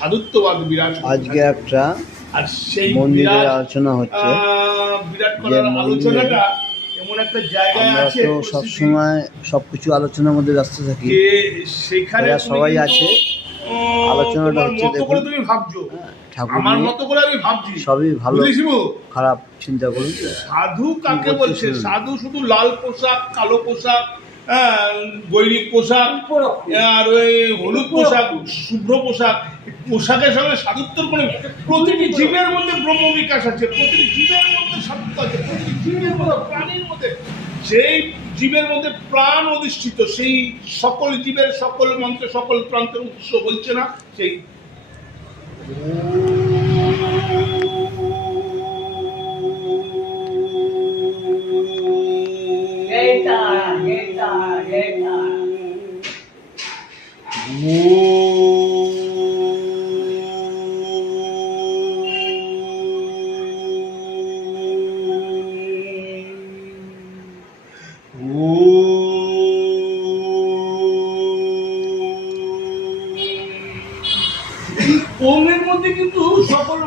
সাধুত্ববাদ বিরাট আজকে একটা আর সেই মন্দিরের আলোচনা হচ্ছে। বিরাট করার আলোচনাটা এমন একটা জায়গায় আমরা আছে তো সবসময় সবকিছু আলোচনার মধ্যে ব্যস্ত থাকি, যে সেখানে এরা সবাই আছে। আলোচনাটা তোমার হচ্ছে, মতো করে দেখুন, তুমি ভাবছো, ঠাকুর আমার নিয়ে মতো করে আমি ভাবছি, সবই ভালো বুঝলি শিবু? খারাপ চিন্তা করুন। সাধু কাকে বলছি বলছে? শুনুন। সাধু শুধু লাল পোশাক, কালো পোশাক, গৈরিক পোশাক আর ওই হলুদ পোশাক, শুভ্র পোশাক, পোশাকের সঙ্গে সাধুত্বর কোনো, প্রতিটি জীবের মধ্যে ব্রহ্ম বিকাশ আছে, প্রতিটি জীবের মধ্যে সাধুত্ব আছে, প্রতিটি জীবের মধ্যে, প্রাণীর মধ্যে, সেই জীবের মধ্যে প্রাণ অধিষ্ঠিত, সেই সকল জীবের সকল মন্ত্রে সকল প্রান্তের উৎস বলছে না সেই ওমের মধ্যে কিন্তু সকল